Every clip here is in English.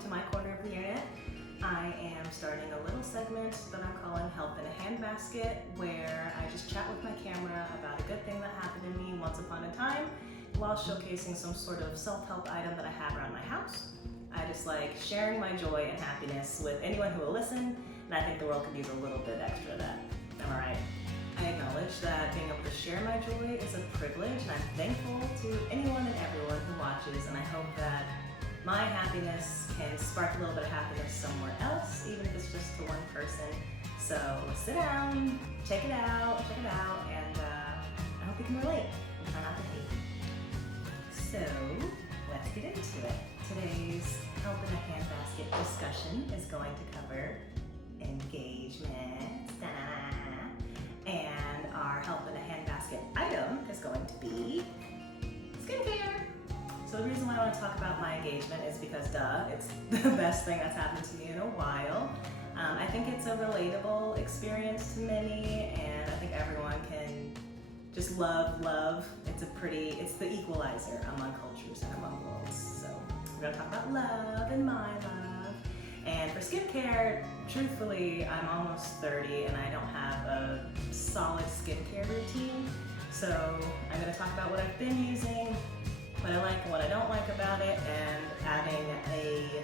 to my corner of the internet. I am starting a little segment that I'm calling Help in a Handbasket, where I just chat with my camera about a good thing that happened to me once upon a time while showcasing some sort of self-help item that I have around my house. I just like sharing my joy and happiness with anyone who will listen, and I think the world could use a little bit extra of that. Am I right? I acknowledge that being able to share my joy is a privilege, and I'm thankful to anyone and everyone who watches, and I hope that my happiness can spark a little bit of happiness somewhere else, even if it's just to one person. So sit down, check it out, and I hope you can relate and try not to hate. So let's get into it. Today's Help in a Handbasket discussion is going to cover engagement. And our Help in a Handbasket item is going to be skincare. So the reason why I want to talk about my engagement is because it's the best thing that's happened to me in a while. I think it's a relatable experience to many, and I think everyone can just love. It's the equalizer among cultures and among worlds. So we're gonna talk about love and my love. And for skincare, truthfully, I'm almost 30 and I don't have a solid skincare routine. So I'm gonna talk about what I've been using, what I like and what I don't like about it, and adding a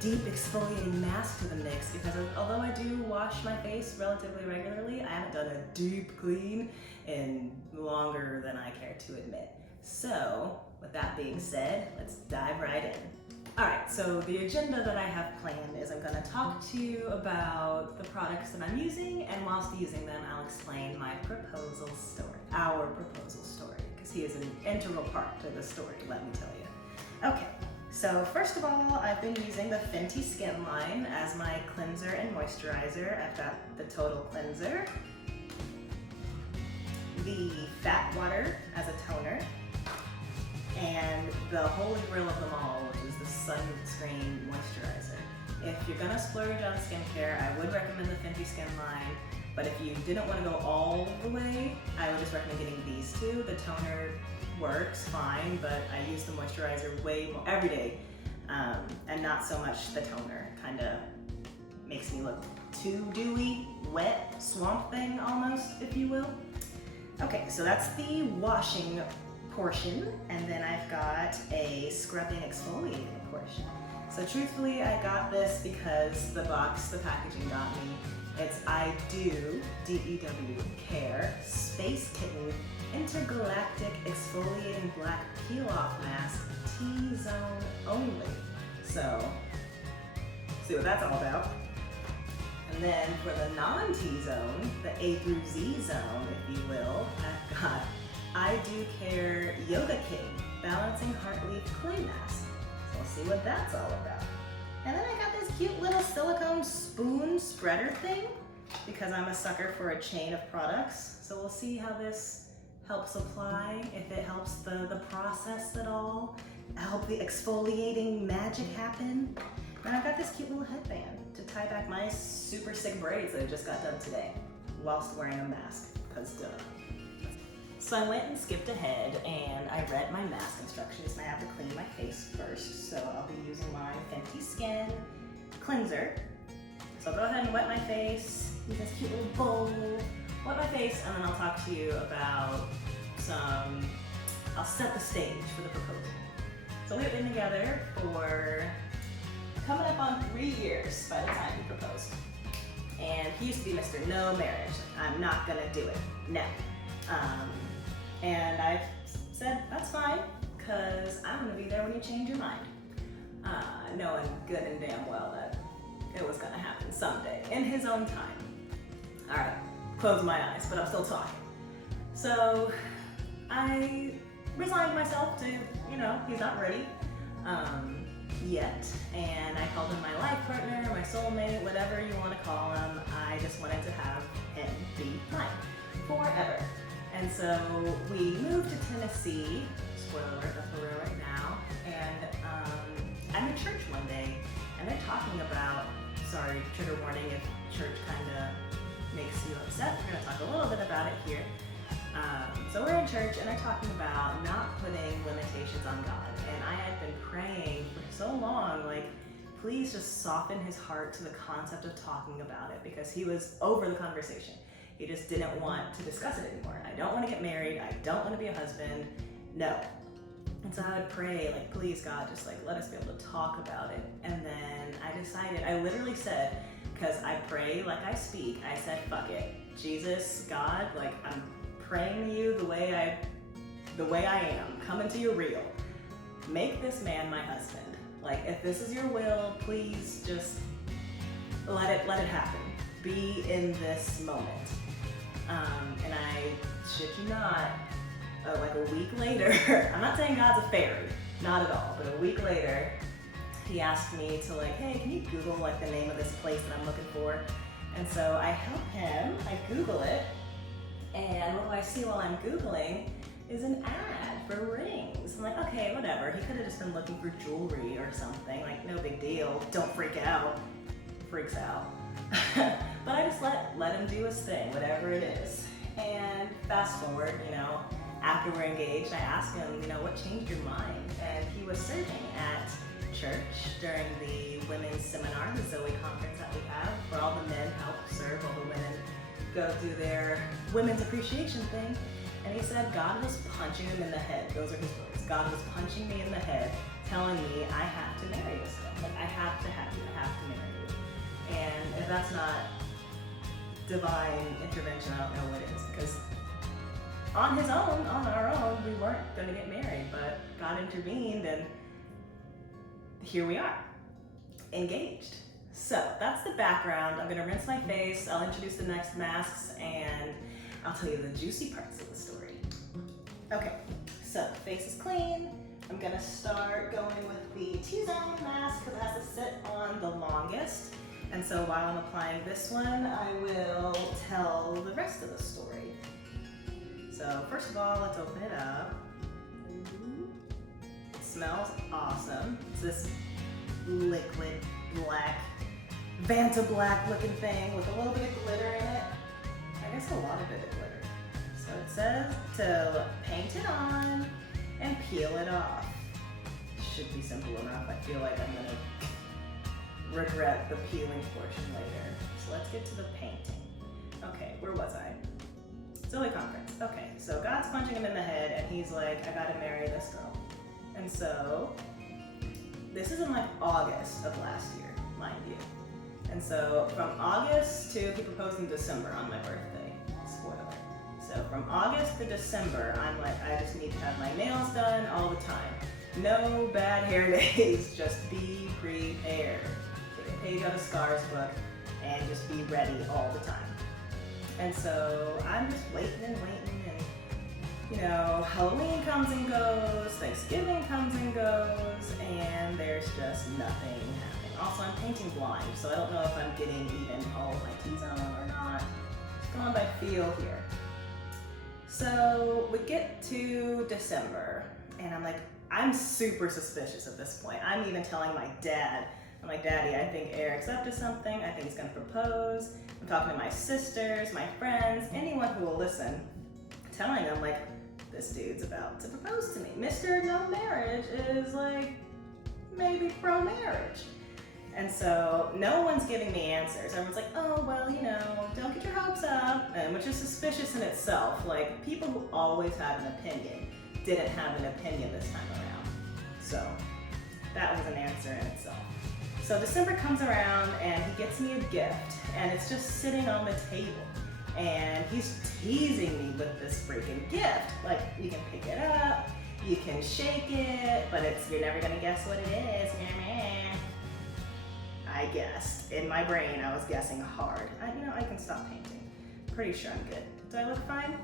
deep exfoliating mask to the mix, because although I do wash my face relatively regularly, I haven't done a deep clean in longer than I care to admit. So with that being said, let's dive right in. Alright, so the agenda that I have planned is I'm going to talk to you about the products that I'm using, and whilst using them, I'll explain my proposal story, our proposal story, because he is an integral part to the story, let me tell you. Okay, so first of all, I've been using the Fenty Skin line as my cleanser and moisturizer. I've got the Total Cleanser, the Fat Water as a toner, and the holy grail of them all, which is the sunscreen moisturizer. If you're gonna splurge on skincare, I would recommend the Fenty Skin line, but if you didn't want to go all the way, I would just recommend getting these two. The toner works fine, but I use the moisturizer way more every day, and not so much the toner. Kind of makes me look too dewy, wet, swamp thing almost, if you will. Okay, so that's the washing portion, and then I've got a scrubbing exfoliating portion. So truthfully, I got this because the packaging got me. It's I Do, D-E-W, Care, Space Kitten, Intergalactic Exfoliating Black Peel-Off Mask, T-Zone only. So, see what that's all about. And then for the non-T-Zone, the A through Z zone, if you will, I've got I Do Care Yoga King Balancing Heart Leaf Clay Mask. So we'll see what that's all about. And then I got this cute little silicone spoon spreader thing, because I'm a sucker for a chain of products. So we'll see how this helps apply, if it helps the process at all, help the exfoliating magic happen. And I've got this cute little headband to tie back my super sick braids that I just got done today, whilst wearing a mask, because duh. So I went and skipped ahead and I read my mask instructions, and I have to clean my face first. So I'll be using my Fenty Skin cleanser. So I'll go ahead and wet my face with this cute little bowl, wet my face, and then I'll talk to you about I'll set the stage for the proposal. So we've been together for coming up on 3 years by the time he proposed. And he used to be Mr. No Marriage. I'm not gonna do it, no. And I said, that's fine, because I'm gonna be there when you change your mind. Knowing good and damn well that it was gonna happen someday, in his own time. All right, close my eyes, but I'm still talking. So I resigned myself to, he's not ready yet. And I called him my life partner, my soulmate, whatever you want to call him. I just wanted to have him be mine forever. And so we moved to Tennessee, spoiler alert, that's where we're right now, and I'm in church one day, and they're talking about, sorry, trigger warning if church kind of makes you upset, we're going to talk a little bit about it here. So we're in church, and they're talking about not putting limitations on God, and I had been praying for so long, like, please just soften his heart to the concept of talking about it, because he was over the conversation. He just didn't want to discuss it anymore. I don't want to get married. I don't want to be a husband. No. And so I would pray, like, please God, just like let us be able to talk about it. And then I decided, I literally said, because I pray like I speak, I said, fuck it. Jesus, God, like I'm praying to you the way I am, coming to you real. Make this man my husband. Like, if this is your will, please just let it happen. Be in this moment. And I shit you not, like a week later, I'm not saying God's a fairy, not at all, but a week later, he asked me to like, hey, can you Google like the name of this place that I'm looking for? And so I help him, I Google it, and what do I see while I'm Googling is an ad for rings. I'm like, okay, whatever. He could have just been looking for jewelry or something, like no big deal, don't freak out. Freaks out. But I just let him do his thing, whatever it is. And fast forward, you know, after we're engaged, I asked him, you know, what changed your mind? And he was serving at church during the women's seminar, the Zoe conference that we have, where all the men help serve, all the women go do their women's appreciation thing. And he said God was punching him in the head. Those are his words. God was punching me in the head, telling me I have to marry this girl. Like, I have to have you. I have to marry you. And if that's not divine intervention, I don't know what is. Because on our own, we weren't going to get married, but God intervened, and here we are, engaged. So that's the background. I'm going to rinse my face. I'll introduce the next masks, and I'll tell you the juicy parts of the story. Okay, so face is clean. I'm going to start going with the T-zone mask because it has to sit on the longest. And so while I'm applying this one, I will tell the rest of the story. So first of all, let's open it up. It smells awesome. It's this liquid black, Vanta black looking thing with a little bit of glitter in it. I guess a lot of bit of glitter. So it says to paint it on and peel it off. Should be simple enough. I feel like I'm gonna regret the peeling portion later. So let's get to the painting. Okay, where was I? Zoe conference. Okay, so God's punching him in the head and he's like, I gotta marry this girl. And so, this is in like August of last year, mind you. And so from August to, he proposed in December on my birthday, spoiler. So from August to December, I'm like, I just need to have my nails done all the time. No bad hair days, just be prepared. Take a page out of Scar's book and just be ready all the time. And so I'm just waiting and, you know, Halloween comes and goes, Thanksgiving comes and goes, and there's just nothing happening. Also, I'm painting blind, so I don't know if I'm getting even all of my T-zone or not. Just going by feel here. So we get to December, and I'm like, I'm super suspicious at this point. I'm even telling my dad, I'm like, Daddy, I think Eric's up to something. I think he's gonna propose. I'm talking to my sisters, my friends, anyone who will listen, telling them like, this dude's about to propose to me. Mr. No Marriage is like, maybe pro-marriage. And so no one's giving me answers. Everyone's like, oh, well, you know, don't get your hopes up, and which is suspicious in itself. Like, people who always have an opinion didn't have an opinion this time around. So that was an answer in itself. So December comes around and he gets me a gift, and it's just sitting on the table. And he's teasing me with this freaking gift. Like, you can pick it up, you can shake it, but you're never gonna guess what it is. I guessed. In my brain, I was guessing hard. I can stop painting. Pretty sure I'm good. Do I look fine?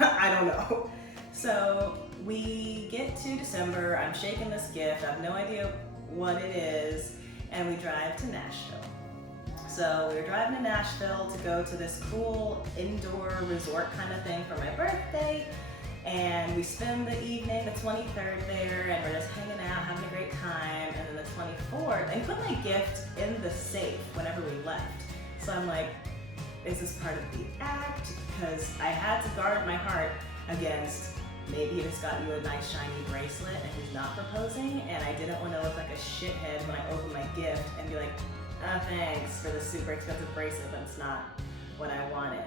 I don't know. So we get to December, I'm shaking this gift, I have no idea what it is, and we drive to Nashville. So we were driving to Nashville to go to this cool indoor resort kind of thing for my birthday, and we spend the evening, the 23rd there, and we're just hanging out, having a great time, and then the 24th, and put my gift in the safe whenever we left. So I'm like, is this part of the act? Because I had to guard my heart against maybe he just got you a nice shiny bracelet and he's not proposing, and I didn't want to look like a shithead when I opened my gift and be like, oh, thanks for this super expensive bracelet, but it's not what I wanted.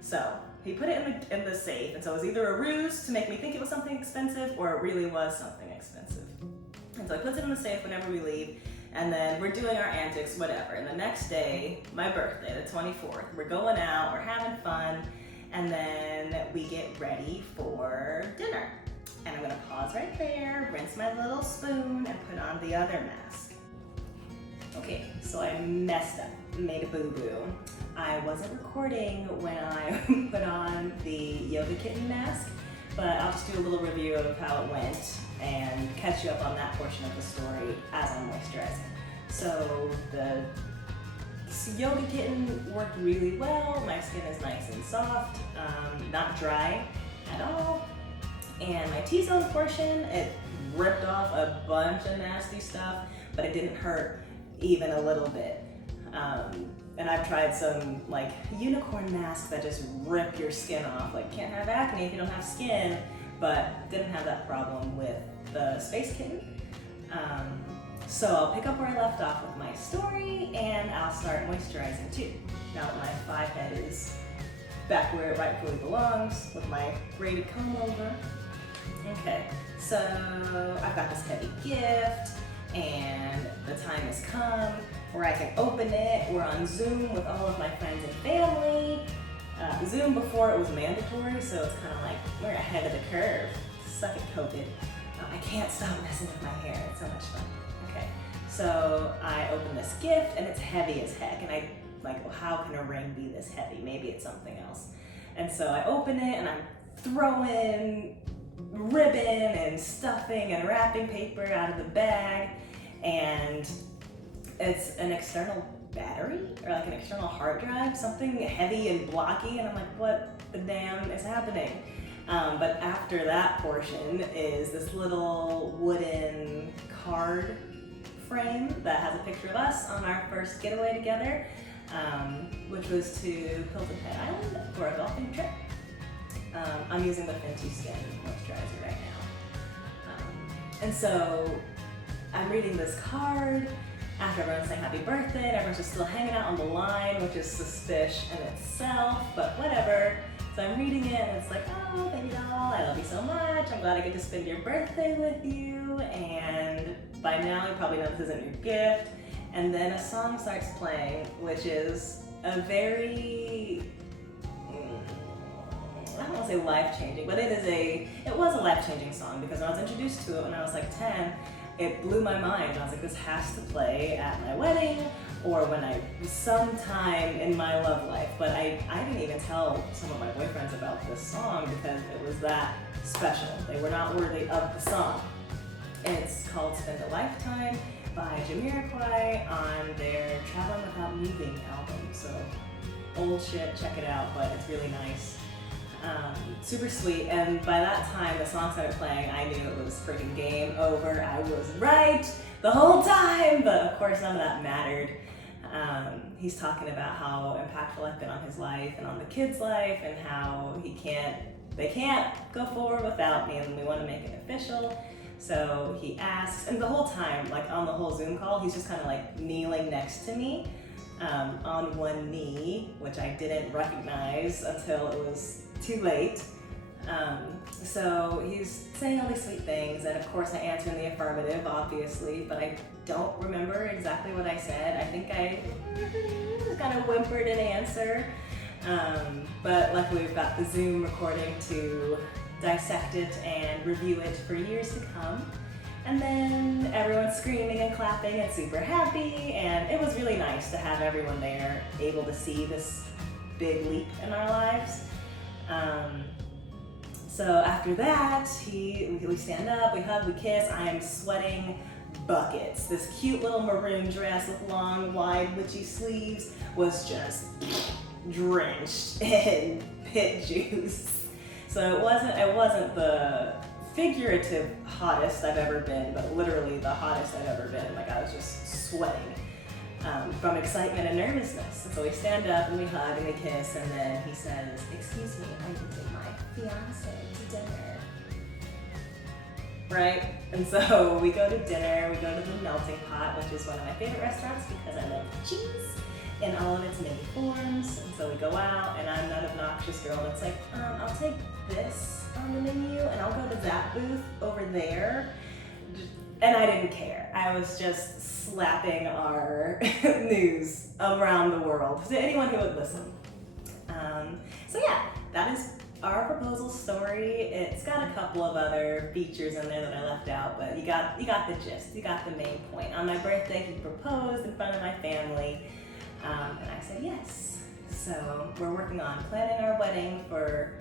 So he put it in the safe, and so it was either a ruse to make me think it was something expensive or it really was something expensive. And so I put it in the safe whenever we leave, and then we're doing our antics, whatever. And the next day, my birthday, the 24th, we're going out, we're having fun, and then we get ready for dinner. And I'm gonna pause right there, rinse my little spoon, and put on the other mask. Okay, so I messed up, made a boo-boo. I wasn't recording when I put on the yoga kitten mask, but I'll just do a little review of how it went and catch you up on that portion of the story as I'm moisturizing. So the yoga kitten worked really well. My skin is nice and soft, not dry at all. And my T-zone portion, it ripped off a bunch of nasty stuff, but it didn't hurt even a little bit. And I've tried some like unicorn masks that just rip your skin off. Like, can't have acne if you don't have skin, but didn't have that problem with the space kitten. So I'll pick up where I left off with my story, and I'll start moisturizing too. Now that my 5 head is back where it rightfully belongs with my braided comb over. Okay, so I've got this heavy gift, and the time has come where I can open it. We're on Zoom with all of my friends and family. Zoom before it was mandatory, so it's kind of like we're ahead of the curve. Suck it, COVID. I can't stop messing with my hair. It's so much fun. Okay, so I open this gift, and it's heavy as heck, and I like, well, how can a ring be this heavy? Maybe it's something else. And so I open it, and I'm throwing ribbon and stuffing and wrapping paper out of the bag, and it's an external battery or like an external hard drive, something heavy and blocky, and I'm like, what the damn is happening? But after that portion is this little wooden card frame that has a picture of us on our first getaway together, which was to Hilton Head Island for a golfing trip. I'm using the Fenty Skin moisturizer right now. And so I'm reading this card after everyone's saying happy birthday, and everyone's just still hanging out on the line, which is suspicious in itself, but whatever. So I'm reading it, and it's like, oh, baby doll, I love you so much. I'm glad I get to spend your birthday with you. And by now, you probably know this isn't your gift. And then a song starts playing, which is a very, I don't want to say life-changing, but it was a life-changing song, because when I was introduced to it when I was like 10, it blew my mind. I was like, this has to play at my wedding or when sometime in my love life. But I didn't even tell some of my boyfriends about this song because it was that special. They were not worthy of the song. It's called Spend a Lifetime by Jamiroquai on their Traveling Without Moving album. So old shit, check it out, but it's really nice. Super sweet, and by that time the song started playing, I knew it was freaking game over. I was right the whole time, but of course none of that mattered. He's talking about how impactful I've been on his life and on the kid's life, and how they can't go forward without me, and we want to make it official. So he asks, and the whole time, like on the whole Zoom call, he's just kind of like kneeling next to me on one knee, which I didn't recognize until it was too late. So he's saying all these sweet things, and of course I answer in the affirmative, obviously, but I don't remember exactly what I said. I think I kind of whimpered an answer, but luckily we've got the Zoom recording to dissect it and review it for years to come. And then everyone's screaming and clapping and super happy, and it was really nice to have everyone there able to see this big leap in our lives. So after that, we stand up, we hug, we kiss. I am sweating buckets. This cute little maroon dress with long, wide, witchy sleeves was just drenched in pit juice. So it wasn't the figurative hottest I've ever been, but literally the hottest I've ever been. Like, I was just sweating from excitement and nervousness. And so we stand up and we hug and we kiss, and then he says, "Excuse me, I'm going to take my fiance to dinner." right? And so we go to dinner, we go to the Melting Pot, which is one of my favorite restaurants because I love cheese in all of its many forms. And so we go out, and I'm that obnoxious girl that's like, I'll take this on the menu, and I'll go to that booth over there. And I didn't care. I was just slapping our news around the world to anyone who would listen. So yeah, that is our proposal story. It's got a couple of other features in there that I left out, but you got the gist. You got the main point. On my birthday, he proposed in front of my family, and I said yes. So we're working on planning our wedding for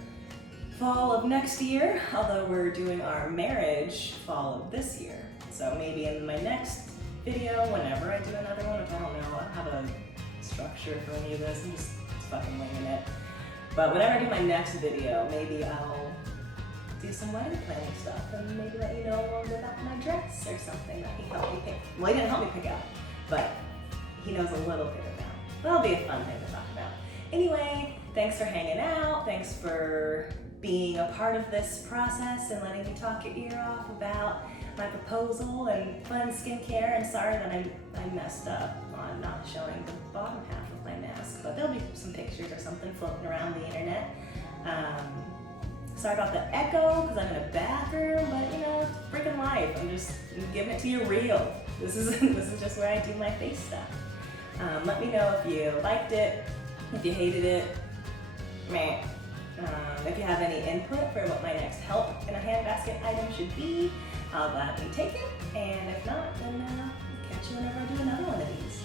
fall of next year, although we're doing our marriage fall of this year. So maybe in my next video, whenever I do another one, which I don't know, I don't have a structure for any of this, I'm just fucking winging it. But whenever I do my next video, maybe I'll do some wedding planning stuff and maybe let you know a little bit about my dress or something that he helped me pick. Well, he didn't help me pick out, but he knows a little bit about. That'll be a fun thing to talk about. Anyway, thanks for hanging out. Thanks for being a part of this process and letting me talk your ear off about my proposal and fun skincare. And sorry that I messed up on not showing the bottom half of my mask, but there'll be some pictures or something floating around the internet. Sorry about the echo because I'm in a bathroom, but you know, it's freaking life. I'm giving it to you real. This is just where I do my face stuff. Let me know if you liked it, if you hated it, meh. If you have any input for what my next help in a handbasket item should be, I'll gladly take it. And if not, then catch you whenever I do another one of these.